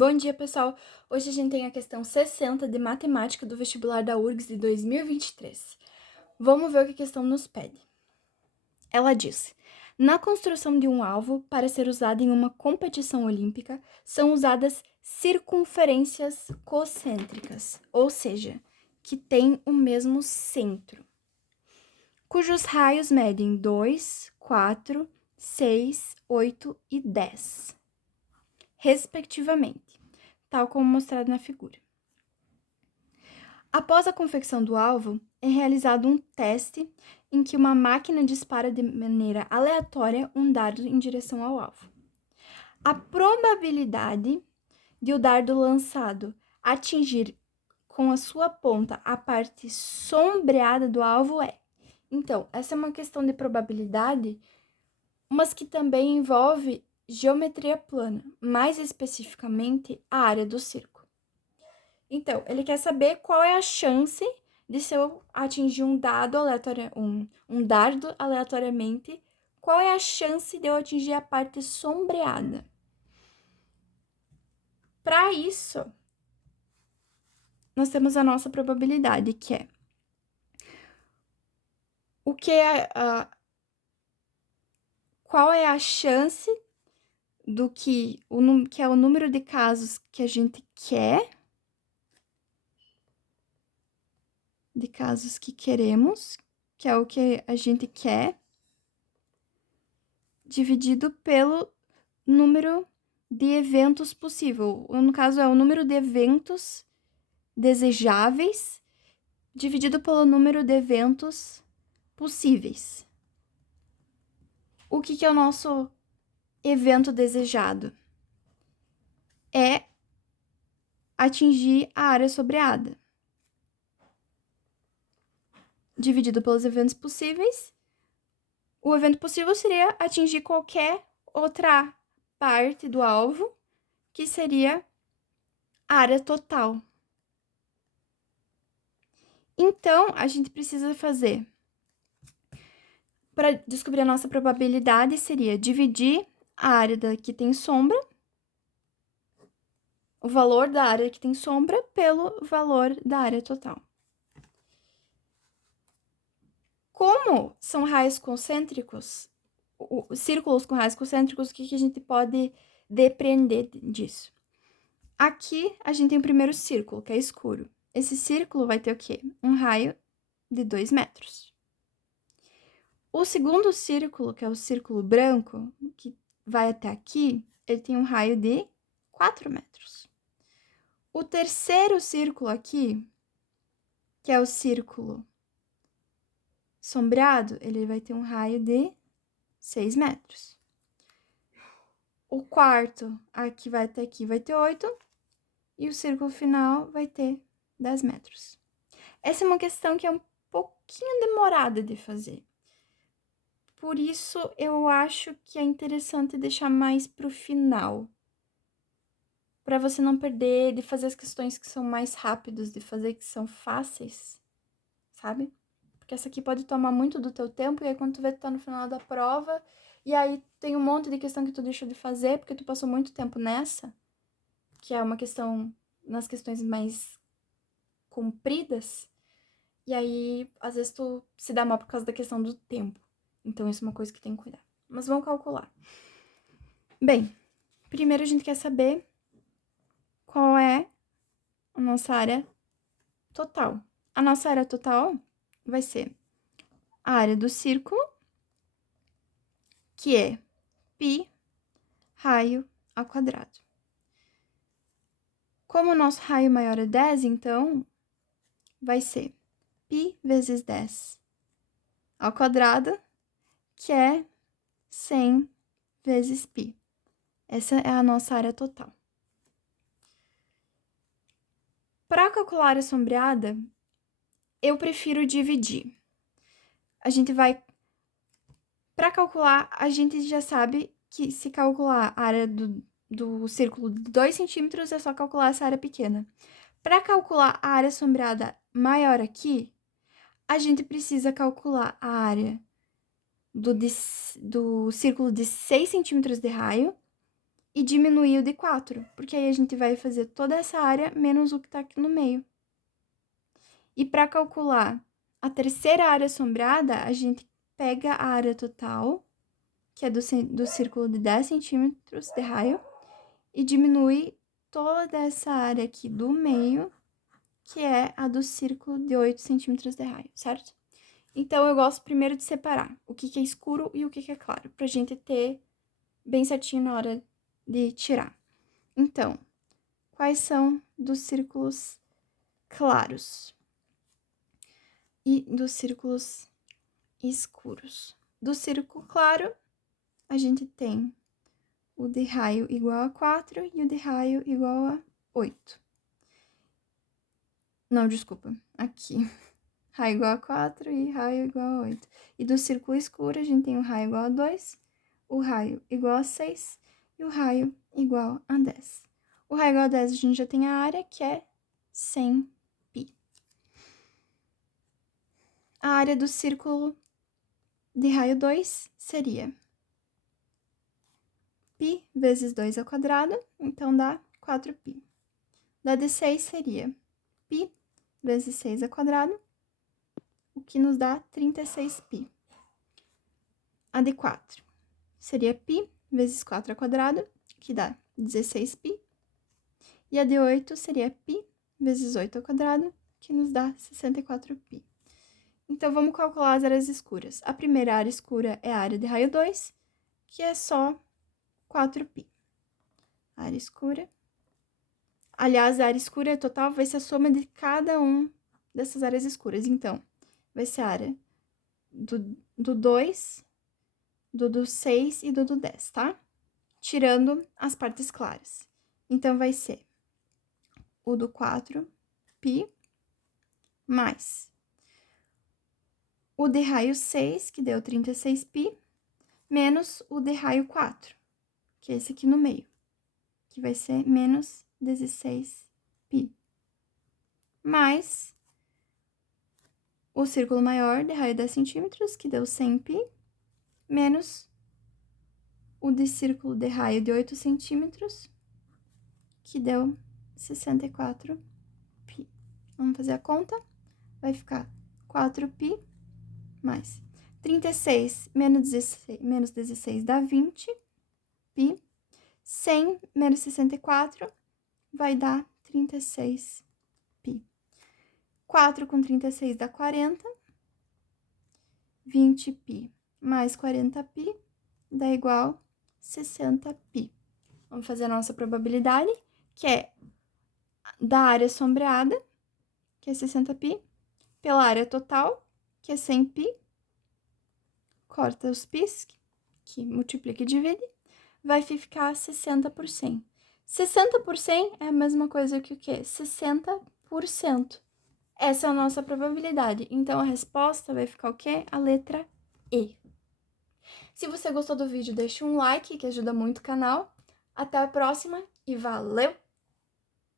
Bom dia, pessoal! Hoje a gente tem a questão 60 de matemática do vestibular da URGS de 2023. Vamos ver o que a questão nos pede. Ela diz: na construção de um alvo para ser usado em uma competição olímpica, são usadas circunferências concêntricas, ou seja, que têm o mesmo centro, cujos raios medem 2, 4, 6, 8 e 10, respectivamente, tal como mostrado na figura. Após a confecção do alvo, é realizado um teste em que uma máquina dispara de maneira aleatória um dardo em direção ao alvo. A probabilidade de o dardo lançado atingir com a sua ponta a parte sombreada do alvo é. Então, essa é uma questão de probabilidade, mas que também envolve geometria plana, mais especificamente a área do círculo. Então, ele quer saber qual é a chance de se eu atingir um dardo aleatoriamente, qual é a chance de eu atingir a parte sombreada. Para isso, nós temos a nossa probabilidade, que é qual é a chance do que é o número de casos que a gente quer, de casos que queremos, que é o que a gente quer, dividido pelo número de eventos possível. No caso, é o número de eventos desejáveis dividido pelo número de eventos possíveis. O que é o nosso evento desejado? É atingir a área sombreada. Dividido pelos eventos possíveis, o evento possível seria atingir qualquer outra parte do alvo, que seria a área total. Então, a gente precisa fazer, para descobrir a nossa probabilidade, seria dividir a área que tem sombra, o valor da área que tem sombra, pelo valor da área total. Como são raios concêntricos, círculos com raios concêntricos, o que a gente pode depreender disso? Aqui, a gente tem o primeiro círculo, que é escuro. Esse círculo vai ter o quê? Um raio de 2 metros. O segundo círculo, que é o círculo branco, que vai até aqui, ele tem um raio de 4 metros. O terceiro círculo aqui, que é o círculo sombreado, ele vai ter um raio de 6 metros. O quarto, aqui vai até aqui, vai ter 8. E o círculo final vai ter 10 metros. Essa é uma questão que é um pouquinho demorada de fazer. Por isso, eu acho que é interessante deixar mais para o final. Para você não perder de fazer as questões que são mais rápidos, de fazer que são fáceis, sabe? Porque essa aqui pode tomar muito do teu tempo, e aí quando tu vê, tu tá no final da prova, e aí tem um monte de questão que tu deixou de fazer, porque tu passou muito tempo nessa, que é uma questão, nas questões mais compridas, e aí, às vezes, tu se dá mal por causa da questão do tempo. Então, isso é uma coisa que tem que cuidar. Mas vamos calcular. Bem, primeiro a gente quer saber qual é a nossa área total. A nossa área total vai ser a área do círculo, que é π raio ao quadrado. Como o nosso raio maior é 10, então, vai ser π vezes 10 ao quadrado, que é 100 vezes π. Essa é a nossa área total. Para calcular a área sombreada, eu prefiro dividir. Para calcular, a gente já sabe que se calcular a área do círculo de 2 centímetros, é só calcular essa área pequena. Para calcular a área sombreada maior aqui, a gente precisa calcular a área do círculo de 6 centímetros de raio e diminuir o de 4, porque aí a gente vai fazer toda essa área menos o que tá aqui no meio. E para calcular a terceira área sombreada, a gente pega a área total, que é do círculo de 10 centímetros de raio, e diminui toda essa área aqui do meio, que é a do círculo de 8 centímetros de raio, certo? Então, eu gosto primeiro de separar o que é escuro e o que é claro, pra gente ter bem certinho na hora de tirar. Então, quais são dos círculos claros e dos círculos escuros? Do círculo claro, a gente tem o de raio igual a 4 e o de raio igual a 8. Não, desculpa, aqui. Raio igual a 4 e raio igual a 8. E do círculo escuro, a gente tem o raio igual a 2, o raio igual a 6 e o raio igual a 10. O raio igual a 10, a gente já tem a área, que é 100 π. A área do círculo de raio 2 seria π vezes 2 ao quadrado, então dá 4π. Da de 6 seria π vezes 6 ao quadrado, o que nos dá 36π. A de 4 seria π vezes 4 ao quadrado, que dá 16π. E a de 8 seria π vezes 8 ao quadrado, que nos dá 64π. Então, vamos calcular as áreas escuras. A primeira área escura é a área de raio 2, que é só 4π. Área escura. Aliás, a área escura total vai ser a soma de cada um dessas áreas escuras. Então, vai ser a área do 2, do 6 e do 10, tá? Tirando as partes claras. Então, vai ser o do 4π mais o de raio 6, que deu 36π, menos o de raio 4, que é esse aqui no meio, que vai ser menos 16π, mais o círculo maior de raio 10 centímetros, que deu 100π, menos o de círculo de raio de 8 centímetros, que deu 64π. Vamos fazer a conta? Vai ficar 4π mais 36 menos 16 dá 20π. 100 menos 64 vai dar 36π. 4 com 36 dá 40. 20π mais 40π dá igual 60π. Vamos fazer a nossa probabilidade, que é da área sombreada, que é 60π, pela área total, que é 100π. Corta os π's, que multiplica e divide, vai ficar 60%. 60% é a mesma coisa que o quê? 60%. Essa é a nossa probabilidade. Então, a resposta vai ficar o quê? A letra E. Se você gostou do vídeo, deixe um like, que ajuda muito o canal. Até a próxima e valeu!